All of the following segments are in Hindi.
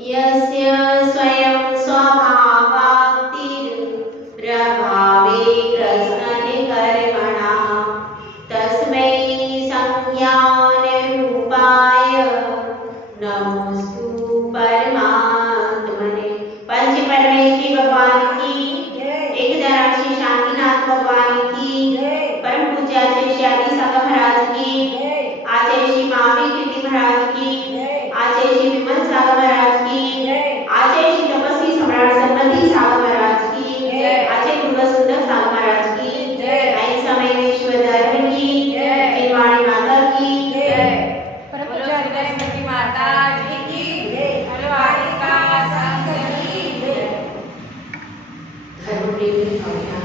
यस्य स्वयं स्वभावाक्तिर्प्रभावे कृष्णनिकर्मणः तस्मै संज्ञानरूपाय नमोस्तु परमात्मने। पंच परमेश्वरी भगवान की एकदम श्री शांतिनाथ भगवान की परम पूज्य आचार्य श्री आदि सागर महाराज की, आचार्य श्री महावीर कीर्ति महाराज की, आचार्य श्री विमल सागर महाराज की, आचार्य श्री तपस्वी सम्राट संबंधी सागर महाराज की, आचार्य दुर्गा सुंदर सागर महाराज की, ऐसा महेश्वर धर्म की, वाणी माता की, परम पूज्य सरस्वती माता जी की, का संघ की धर्म प्रेमी भगवान।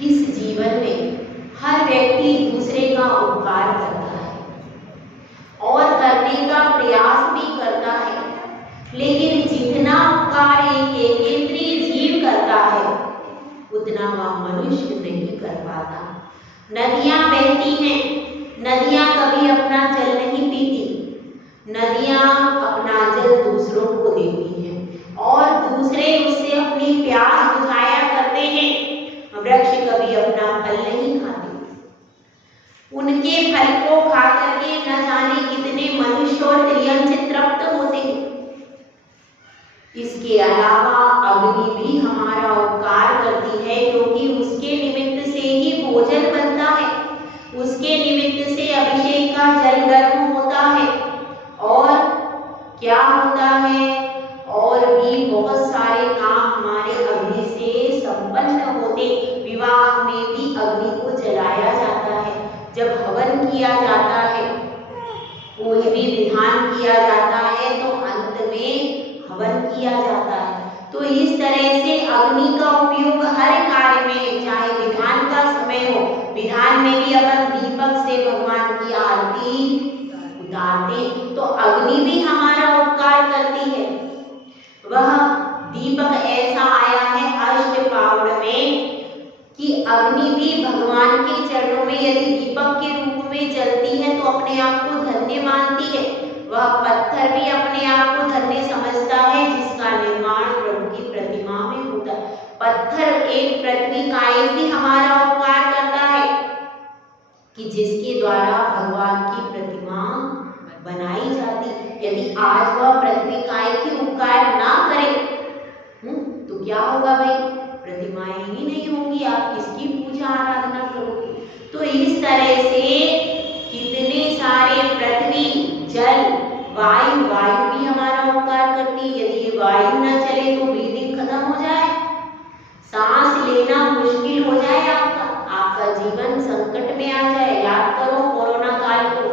इस जीवन में हर व्यक्ति दूसरे का उपकार करता है और करने का प्रयास भी करता है, लेकिन जितना उपकार एक केंद्रीय जीव करता है उतना वह मनुष्य नहीं कर पाता। नदियां बहती हैं, नदियां कभी अपना जल नहीं पीती, नदियां अपना जल दूसरों को देती हैं और दूसरे उससे अपनी प्यास बुझाया करते हैं। वृक्ष कभी अपना फल नहीं खाते, उनके फल को खाकर के न जाने कितने मनुष्य और त्रियंच तृप्त होते हैं। इसके अलावा अग्नि भी हमारा उपकार करती है, क्योंकि उसके निमित्त से ही भोजन बनता है, उसके निमित्त से अभिषेक का जल गर्म होता है और क्या होता है, और भी बहुत सारे काम हमारे अग्नि से संपन्न होते। विवाह में भी अग्नि को जलाया जाता है, जब हवन किया जाता है, कोई भी विधान किया जाता है तो अंत में हवन किया जाता है। तो इस तरह से अग्नि का उपयोग हर कार्य में, चाहे विधान का समय हो, विधान में भी अपन दीपक से भगवान की आरती उतारते, तो अग्नि भी हमारा उपकार करती है। वह दीपक ऐसा आया है अष्टपावड़ में कि अग्नि भी भगवान के चरणों में यदि दीपक के रूप में जलती है तो अपने आप को धन्य मानती है। वह पत्थर भी अपने आप को धन्य समझता है जिसका निर्माण प्रभु की प्रतिमा में होता है। पत्थर एक पृथ्वी काई भी हमारा उपकार करता है कि जिसके द्वारा भगवान की प्रतिमा बनाई जाती। यदि आज वह पृथ्वी काय की उपकार ना करे तो क्या होगा भाई, प्रतिमाएं ही नहीं होंगी, आप किसकी पूजा आराधना करोगे। तो इस तरह से कितने सारे पृथ्वी, जल, वायु, वायु भी हमारा उपकार करती है। यदि ये वायु ना चले तो ब्रीदिंग खत्म हो जाए, सांस लेना मुश्किल हो जाए, आपका जीवन संकट में आ जाए। याद करो कोरोना काल को,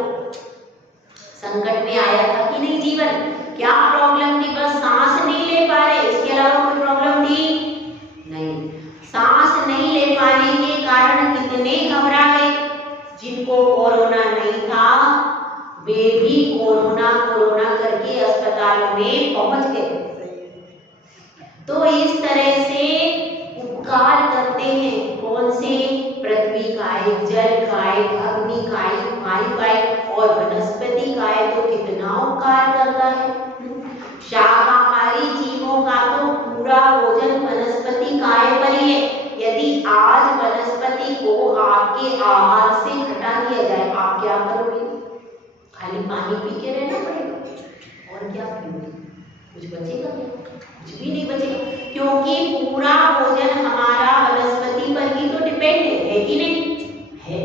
संकट में आया था कि नहीं जीवन, क्या प्रॉब्लम थी, बस सांस नहीं ले पा रहे, इसके अलावा कोई प्रॉब्लम थी नहीं। सांस नहीं ले पाने के कारण कितने घबरा गए। जिनको कोरोना नहीं था वे भी कोरोना करके अस्पतालों में पहुंच गए। तो इस तरह से उपकार करते हैं कौन से, पृथ्वी काय, जल काय, अग्नि काय, वायु काय और वनस्पति काय तो कितना उपकार करता है। शाकाहारी जीवों का तो पूरा भोजन वनस्पति काय पर ही है। यदि आज वनस्पति को आपके आहार से हटा दिया जाए, आप क्या करोगे? खाली पानी पी के रहना पड़ेगा और क्या पियोगे? कुछ बचेगा क्या? कुछ भी नहीं बचेगा, क्योंकि पूरा भोजन हमारा वनस्पति पर ही तो डिपेंड है कि नहीं है।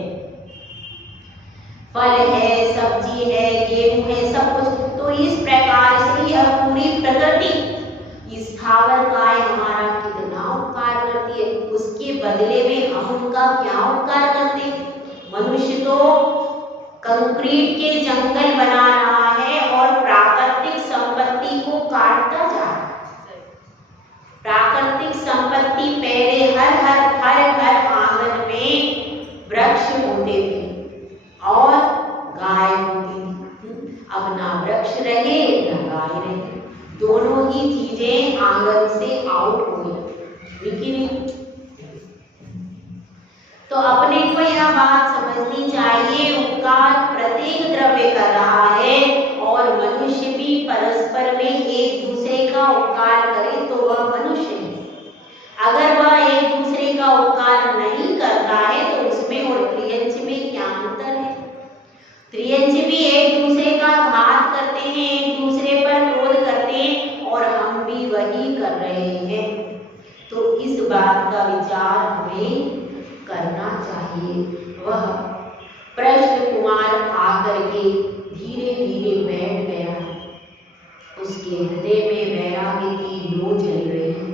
फल है, सब्जी है, गेहूं है, सब कुछ। तो इस प्रकार से यह पूरी प्रकृति स्थावर काय हमारा कितना उपकार करती है, उसके बदले में हम उनका क्या उपकार करते हैं। मनुष्य तो कंक्रीट के जंगल बना रहा है और प्राकृतिक संपत्ति को काटता जा रहा है। प्राकृतिक संपत्ति पहले हर घर आंगन में वृक्ष होते थे और गाय होती थी। अब ना वृक्ष रहे ना गाय रहे, दोनों ही चीजें आंगन से आउट हो गई, लेकिन तो अपने को यह बात समझनी चाहिए, उपकार प्रत्येक द्रव्य कर रहा है परस्पर में एक दूसरे का उपकार करे तो वह मनुष्य है। अगर वह एक दूसरे का उपकार नहीं करता है तो उसमें और त्रियंच में क्या अंतर है? त्रियंच भी एक दूसरे का घात करते हैं, एक दूसरे पर क्रोध करते हैं, और हम भी वही कर रहे हैं। तो इस बात का विचार हमें करना चाहिए। वह प्रश्न कुमार आकर के धीरे धीरे बैठ गया। उसके हृदय में वैराग्य की लौ जल रही है।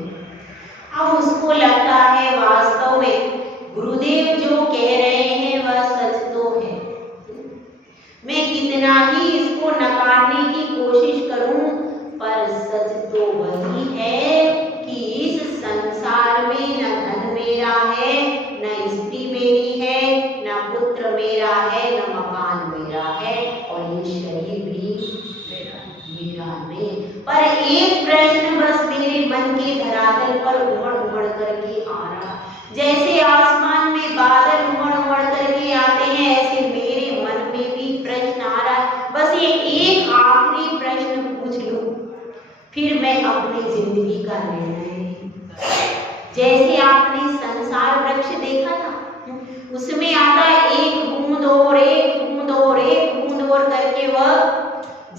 अब उसको लगता है वास्तव में गुरुदेव जो कह रहे हैं वह सच तो है। मैं कितना ही इसको नकारने की कोशिश करूं, पर सच तो वही है कि इस संसार में न धन मेरा है, न स्त्री मेरी है, न पुत्र मेरा है, न मकान मेरा है, और ये शरीर भी मेरा नहीं। पर एक प्रश्न बस मेरे मन के धरातल पर उमड़ उमड़ करके आ रहा। जैसे आसमान में बादल उमड़ उमड़ करके आते हैं, ऐसे मेरे मन में भी प्रश्न आ रहा है। बस ये एक आखिरी प्रश्न पूछ लूं, फिर मैं अपनी जिंदगी का निर्णय। जैसे आपने संसार वृक्ष देखा था, उसमें आता है एक बूंद और एक बूंद और एक बूंद और करके वह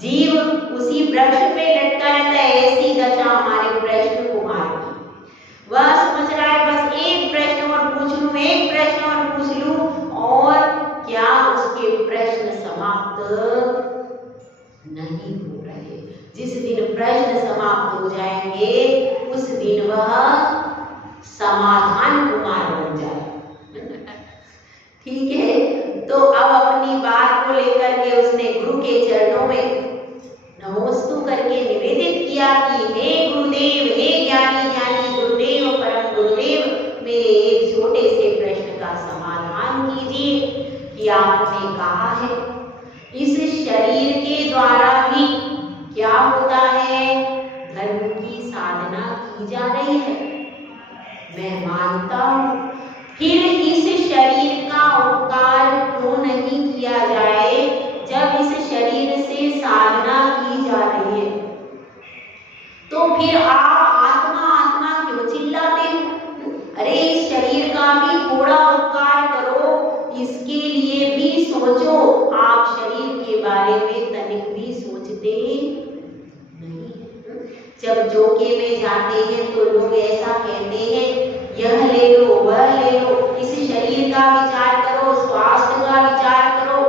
जीव उसी वृक्ष पे लटका रहता है। ऐसी दशा हमारे प्रश्न कुमार की। वह समझ रहा है बस एक प्रश्न और पूछ लूं, एक प्रश्न और पूछ लूं, और क्या उसके प्रश्न समाप्त नहीं हो रहे। जिस दिन प्रश्न समाप्त हो जाएंगे उस दिन वह समाधान कुमार बन जाए। ठीक है, तो अब अपनी बात को लेकर के उसने गुरु के चरणों में नमोस्तु करके निवेदित किया कि हे गुरुदेव, हे ज्ञानी ज्ञानी गुरुदेव, परम गुरुदेव, मेरे एक छोटे से प्रश्न का समाधान कीजिए कि आपने कहा है इस शरीर के द्वारा भी क्या होता है, धर्म की साधना की जा रही है। मैं मानता हूँ, फिर इस शरीर का उपकार क्यों नहीं किया जाए जब इस शरीर से साधना की जा रही है? तो फिर आप आत्मा आत्मा क्यों चिल्लाते हो? अरे इस शरीर का भी थोड़ा उपकार करो, इसके लिए भी सोचो। आप शरीर के बारे में तनिक भी सोचते नहीं। जब जोके में जाते हैं तो लोग ऐसा कहते हैं, यह ले लो वह ले लो, इस शरीर का विचार करो, स्वास्थ्य का विचार करो।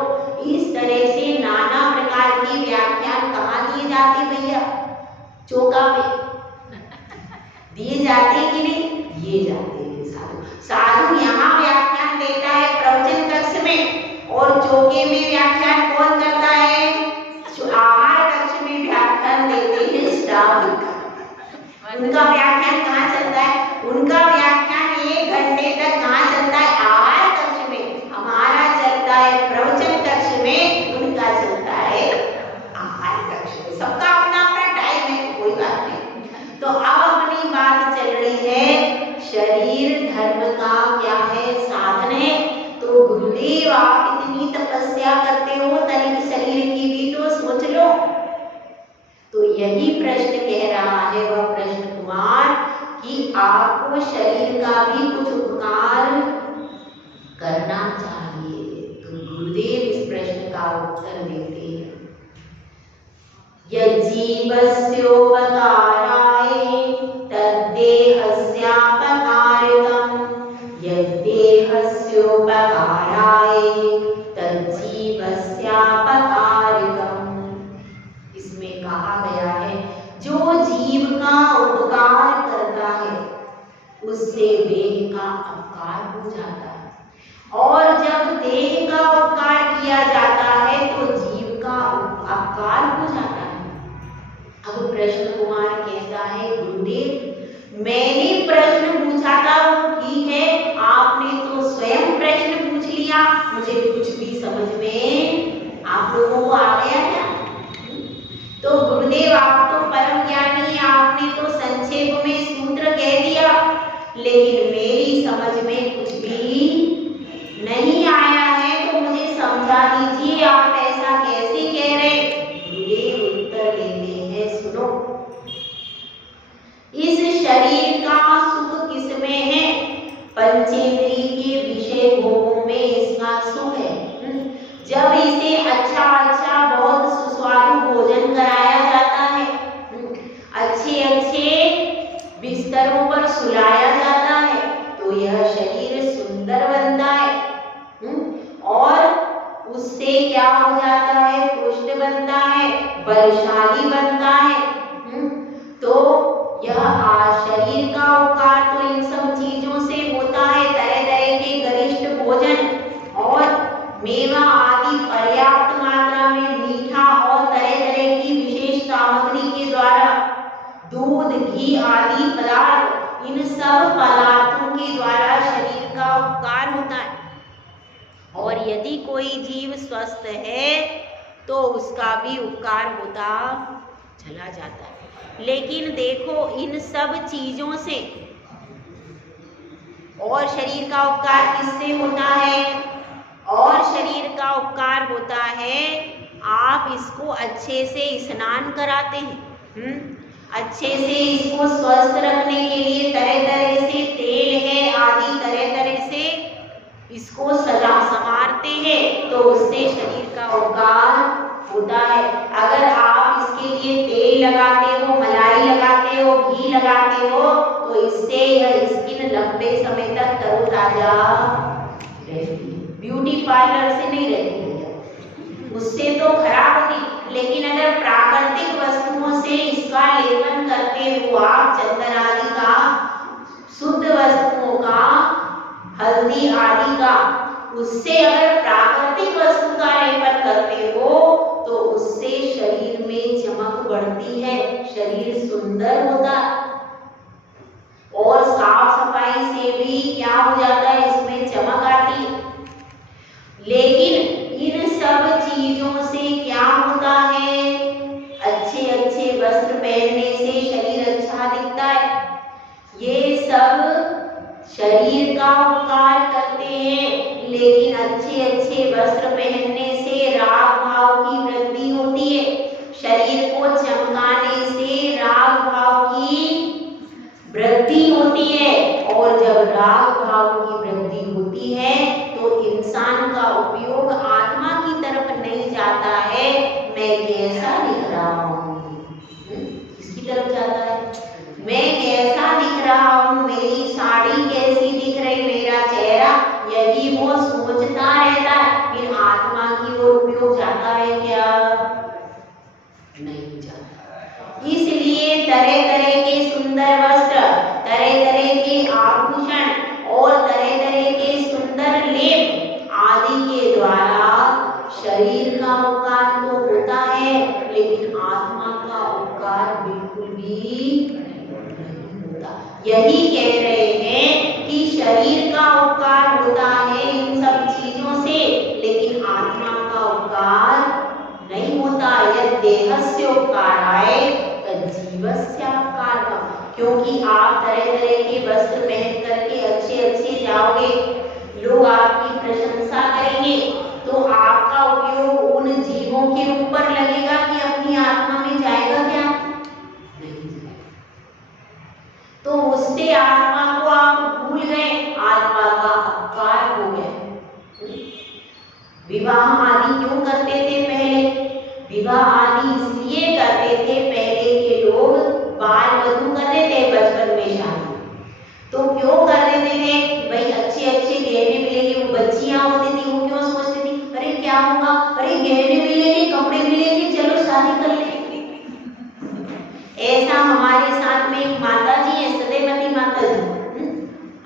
इस तरह से नाना प्रकार के व्याख्यान कहाँ दिए जाते भैया? चौका में दिए जाते कि नहीं? दिए जाते हैं। साधु यहाँ व्याख्यान देता है प्रवचन कक्ष में, और चौके में व्याख्यान कौन करता है? आहार कक्ष में व्याख्यान देते हैं श्रावक। उनका व्याख्यान कहाँ चलता है? उनका व्याख्यान 1 घंटे तक कहाँ चलता है? आहार कक्ष में। हमारा चलता है प्रवचन कक्ष में, उनका चलता है आहार कक्ष में। सबका अपना अपना टाइम है, कोई बात नहीं। तो अब अपनी बात चल रही है शरीर धर्म का क्या है, साधन है। तो गुरुदेव आप इतनी तपस्या करते हो, तनिक शरीर की भी तो सोच लो। तो यही प्रश्न कह रहा है वह प्रश्न कुमार कि आपको शरीर का भी कुछ उपकार करना चाहिए। तो गुरुदेव इस प्रश्न का उत्तर देते हैं, यज्जीवस्योपकाराय तद्देहस्यापकारिकम्, यद्देहस्योपकाराय तज्जीवस्यापकारिकम्। इसमें कहा गया है जो जीव का उपकार करता है उससे देह का अपकार हो जाता है, और जब देह का उपकार किया जाता है तो जीव का अपकार हो जाता है। अब प्रश्न कुमार कहता है, गुरुदेव मैंने प्रश्न पूछा था वो ठीक है, आपने तो स्वयं प्रश्न पूछ लिया, मुझे कुछ भी समझ में आप लोगों को आ गया क्या? तो गुरुदेव आप तो परम ज्ञानी, आपने तो संक्षेप में सूत्र कह दिया, लेकिन मेरी समझ में कुछ भी नहीं आया है, तो मुझे समझा दीजिए आप ऐसा कैसे कह रहे? गुरुदेव उत्तर देते हैं, बलशाली बनता है। तो यह शरीर का उपकार तो इन सब चीजों से होता है, तरह तरह के गरिष्ठ भोजन और मेवा आदि पर्याप्त मात्रा में मीठा और तरह तरह की विशेष सामग्री के द्वारा, दूध घी आदि पदार्थ, इन सब पदार्थों के द्वारा शरीर का उपकार होता है। और यदि कोई जीव स्वस्थ है तो उसका भी उपकार होता चला जाता है। लेकिन देखो इन सब चीजों से और शरीर का उपकार किससे होता है? और शरीर का उपकार होता है, आप इसको अच्छे से स्नान कराते हैं, अच्छे से इसको स्वस्थ रखने के लिए तरह तरह से तेल है आदि तरह तरह से इसको संवारते हैं, तो उससे शरीर का उपकार होता है। अगर आप इसके लिए तेल लगाते हो, मलाई लगाते हो, घी लगाते हो, तो इससे यह स्किन लंबे समय तक तरोताजा रहती है। ब्यूटी पार्लर से नहीं रहती है, उससे तो खराब होती। लेकिन अगर प्राकृतिक वस्तुओं से इसका लेपन करते हो आप, चंदन आदि का, शुद्ध वस्तुओं का, हल्दी आदि का, उससे अगर प्राकृतिक वस्तु का लेपन करते हो तो उससे शरीर में चमक बढ़ती है, शरीर सुंदर होता है। और साफ सफाई से भी क्या हो जाता है, इसमें चमक आती है। लेकिन इन सब चीजों से क्या होता है? अच्छे अच्छे वस्त्र पहनने से शरीर अच्छा दिखता है। ये सब शरीर का उपकार करते हैं, लेकिन अच्छे अच्छे वस्त्र पहनने से राग भाव की वृद्धि होती है। शरीर को चमकाने से राग भाव की वृद्धि होती है, और जब राग भाव की वृद्धि होती है तो इंसान का उपयोग आत्मा की तरफ नहीं जाता है। मैं कैसा दिख रहा हूँ, किसकी तरफ जाता है? मैं कैसा दिख रहा हूँ, मेरी साड़ी कैसी दिख रही, मेरा चेहरा, यही वो सोचता रहता है। फिर आत्मा की ओर उपयोग जाता है क्या? नहीं जाता। इसलिए तरह तरह के सुंदर वस्त्र, तरह तरह के आभूषण और तरह तरह के सुंदर लेप आदि के द्वारा शरीर का उपकार तो होता है, लेकिन आत्मा का उपकार बिल्कुल भी यही कह रहे हैं कि शरीर का उपकार होता है इन सब चीजों से, लेकिन आत्मा का उपकार नहीं होता। यदि देहस्य उपकाराय तज्जीवस्य उपकारः, क्योंकि आप तरह तरह के वस्त्र पहन करके अच्छे अच्छे जाओगे, लोग आपकी प्रशंसा करेंगे, तो आपका उपयोग उन जीवों के ऊपर लगेगा कि अपनी आत्मा में जाएगा क्या? तो उससे आत्मा को आप भूल गए, आत्मा का अपकार हो गया। विवाह आदि क्यों करते थे पहले? विवाह आदि इसलिए करते थे, पहले के लोग बाल वधू करते थे बचपन में शादी, तो क्यों कर देते थे? भाई अच्छे अच्छे गहने मिलेंगे। वो बच्चियां होती थी, वो क्यों सोचती थी, अरे क्या होगा, अरे गहने मिलेंगे, कपड़े मिलेंगे, चलो शादी कर लेंगे। ऐसा हमारे साथ में एक माता जी है, सदैवती माता जी,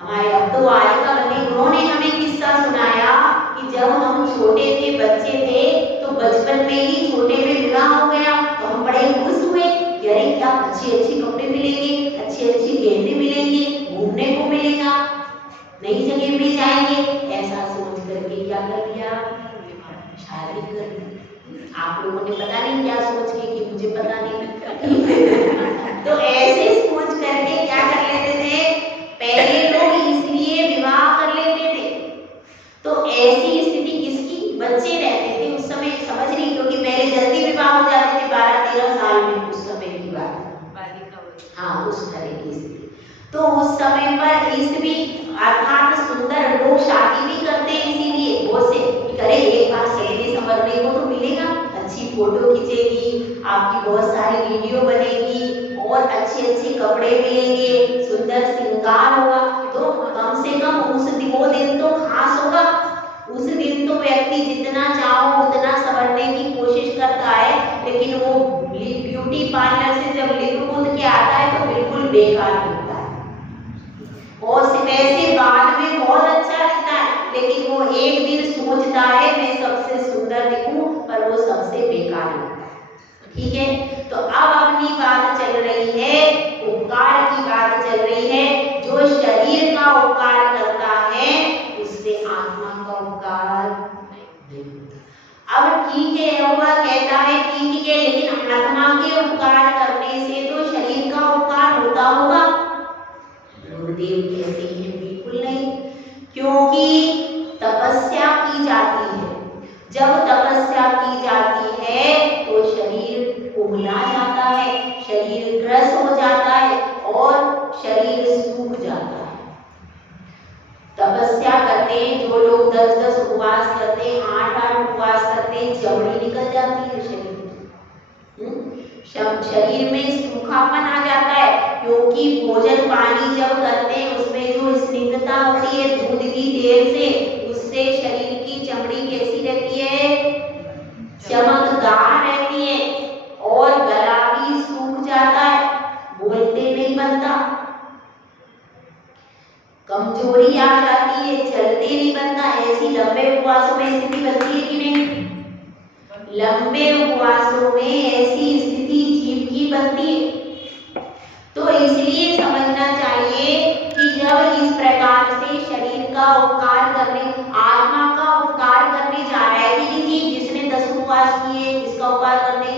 हमारे अब तो वालिका बनी, उन्होंने हमें किस्सा सुनाया कि जब हम छोटे थे, बच्चे थे, तो बचपन में ही छोटे में विवाह हो गया, तो हम बड़े खुश हुए, अरे क्या अच्छे अच्छे कपड़े मिलेंगे, अच्छे अच्छे गहने मिलेंगे, घूमने को मिलेगा, नई जगह में जाएंगे। ऐसा सोच करके क्या कर लिया, शादी कर ली। आप लोगों ने पता नहीं क्या सोच के, कि मुझे पता नहीं तो ऐसे सोच करके क्या कर लेते थे, पहले लोग इसलिए विवाह कर लेते थे। तो ऐसी स्थिति किसकी? बच्चे रहते थे उस समय, समझ नहीं, क्योंकि पहले जल्दी विवाह हो जाते थे, 12-13 साल में, उस समय की बात। हाँ, उस तरह की स्थिति। तो उस समय पर इसलिए अर्थात सुंदर लोग शादी भी करते हैं, इसीलिए वो से करे एक बार सहने संवरने को तो मिलेगा, अच्छी फोटो खींचेगी, आपकी बहुत सारी वीडियो बनेगी और अच्छे अच्छे कपड़े मिलेंगे, सुंदर श्रृंगार होगा, तो कम से कम वो दिन तो खास होगा। उस दिन तो व्यक्ति जितना चाहो उतना संवरने की कोशिश करता है, लेकिन वो ब्यूटी पार्लर से जब लिप गूंथ के आता है तो बिल्कुल बेकार लगता है, और वैसे बाद में बहुत अच्छा लगता है, लेकिन वो एक दिन सोचता है मैं सबसे सुंदर दिखूं, पर वो सबसे बेकार लगता है। ठीक है, तो अब अपनी बात चल रही है, उपकार की बात चल रही है। जो शरीर का उपकार करता है उससे आत्मा का उपकार नहीं होता। अब ठीक है, वह कहता है ठीक है, लेकिन आत्मा के उपकार करने से तो शरीर का उपकार होता होगा। गुरुदेव कहते हैं बिल्कुल नहीं, क्योंकि तपस्या की जाती है। जब तपस्या की जाती है तो शरीर उबला जाता है, शरीर ग्रस्त हो जाता है और शरीर सूख जाता है। तपस्या करते हैं जो लोग 10-10 उपवास करते हैं, 8-8 उपवास करते हैं, चमड़ी निकल जाती है शरीर में सूखापन आ जाता है, क्योंकि भोजन पानी जब करते हैं उसमें जो स्निग्धता होती है दूध की तेल से, उससे शरीर की चमड़ी कैसी रहती है, चमकदार रहती है, और गला भी सूख जाता है, बोलते नहीं बनता, कमजोरी आ जाती है, चलते नहीं बनता। ऐसी लंबे उपवासों में स्थिति बनती है कि नहीं? लंबे उपवासों में ऐसी स्थिति जीव की बनती है। तो इसलिए समझना चाहिए कि जब इस प्रकार से शरीर का उपकार करने, आत्मा का उपकार करने जा रहा है कि जीव जिसने 10 उपवास किए, इसका उपकार करने,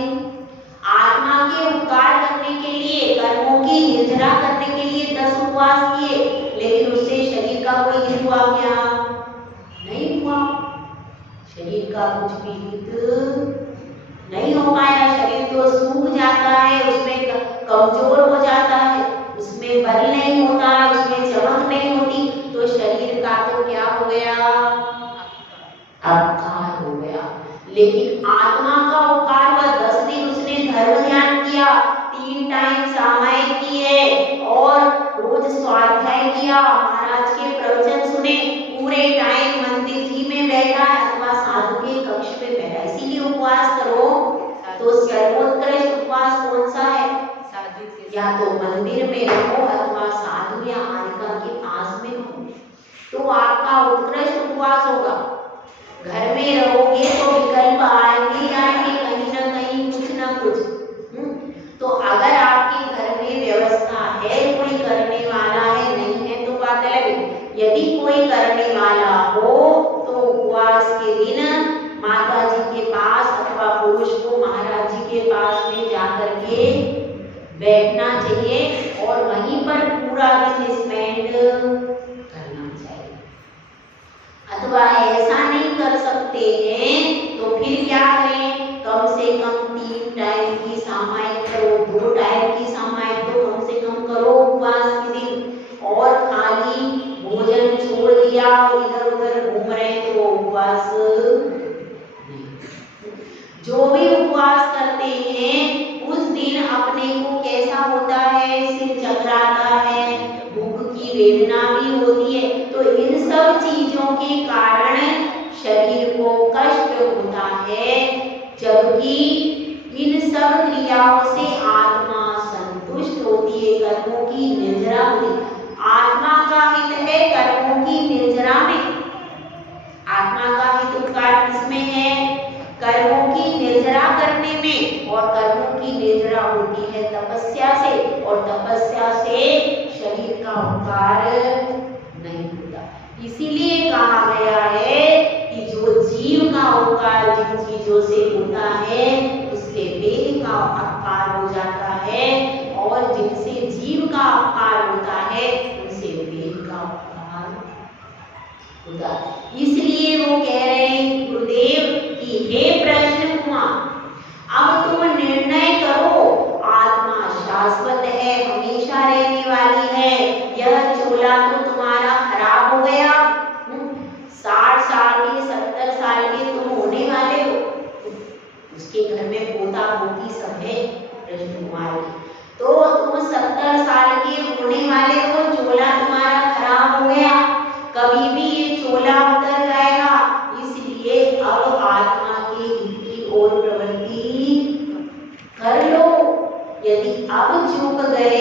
आत्मा के उपकार करने के लिए, कर्मों की निर्जरा करने के लिए 10 उपवास किए, लेकिन उससे शरीर का कोई हित हुआ क्या? नहीं हुआ। शरीर का कुछ भी हित नहीं हो पाया, शरीर तो सूख जाता है, उसमें कमजोर हो जाता है, उसमें बल नहीं होता, उसमें चमक नहीं होती, तो शरीर का तो क्या हो गया? अपकार हो गया। लेकिन आत्मा का उपकार हुआ, 10 दिन उसने धर्म ध्यान किया, 3 टाइम सामायिक किए और रोज स्वाध्याय किया, महाराज के प्रवचन सुने, पूरे टाइम मंदिर जी में बैठा अथवा साधु के कक्ष में बैठा। इसीलिए उपवास करो तो सर्वोत्कृष्ट उपवास कौन सा है? या तो मंदिर में रहो अथवा साधु या आरिका के पास में रहो, तो आपका उत्कृष्ट उपवास होगा। घर में रहोगे तो विकल्प आएंगे कहीं ना कहीं कुछ ना कुछ। तो अगर आपके घर में व्यवस्था है, कोई करने वाला है, नहीं है तो बात अलग है। यदि कोई करने वाला हो तो उपवास के दिन माता जी के पास अथवा पुरुष को महाराज जी के पास में जाकर के बैठना चाहिए और वहीं पर पूरा दिन स्पेंड करना चाहिए। अथवा ऐसा नहीं कर सकते हैं तो फिर क्या करें? कम से कम 3 टाइम की सामायिक करो, 2 टाइम की सामायिक तो कम से कम करो उपवास के दिन, और खाली भोजन छोड़ दिया और इधर उधर घूम रहे तो उपवास नहीं। जो भी उपवास करते हैं उस दिन अपने को कैसा होता है? सिर चकराता है, भूख की वेदना भी होती है, तो इन सब चीजों के कारण शरीर को कष्ट होता है, जबकि इन सब क्रियाओं से आत्मा संतुष्ट होती है, कर्मों की निर्जरा होती है। आत्मा का हित है कर्मों की निर्जरा में। आत्मा का हित उपकार किसमें है? कर्मों की निर्जरा करने में, और कर्मों की निर्जरा होती है तपस्या से, और तपस्या से शरीर का उपकार नहीं होता। इसीलिए कहा गया है कि जो जीव का उपकार जिन चीजों से होता है उससे देह का अपकार हो जाता है, और जिनसे जीव का अपकार होता है उनसे देह का अपकार होता है। इसलिए वो कह रहे हैं गुरुदेव कि हे प्रश्न कुमार, अब तुम निर्णय करो, आत्मा शाश्वत है, हमेशा रहने वाली है, यह चोला तो तुम्हारा खराब हो गया, 60 साल के 70 साल के तुम होने वाले हो, उसके घर में पोता पोती सब है प्रश्न कुमार, तो तुम 70 साल के होने वाले हो, चोला तुम्हारा खराब हो गया, कभी भी ये चोला उतर जाएगा, इसलिए अब आत्मा के हित की ओर प्रवृत्ति डूब गए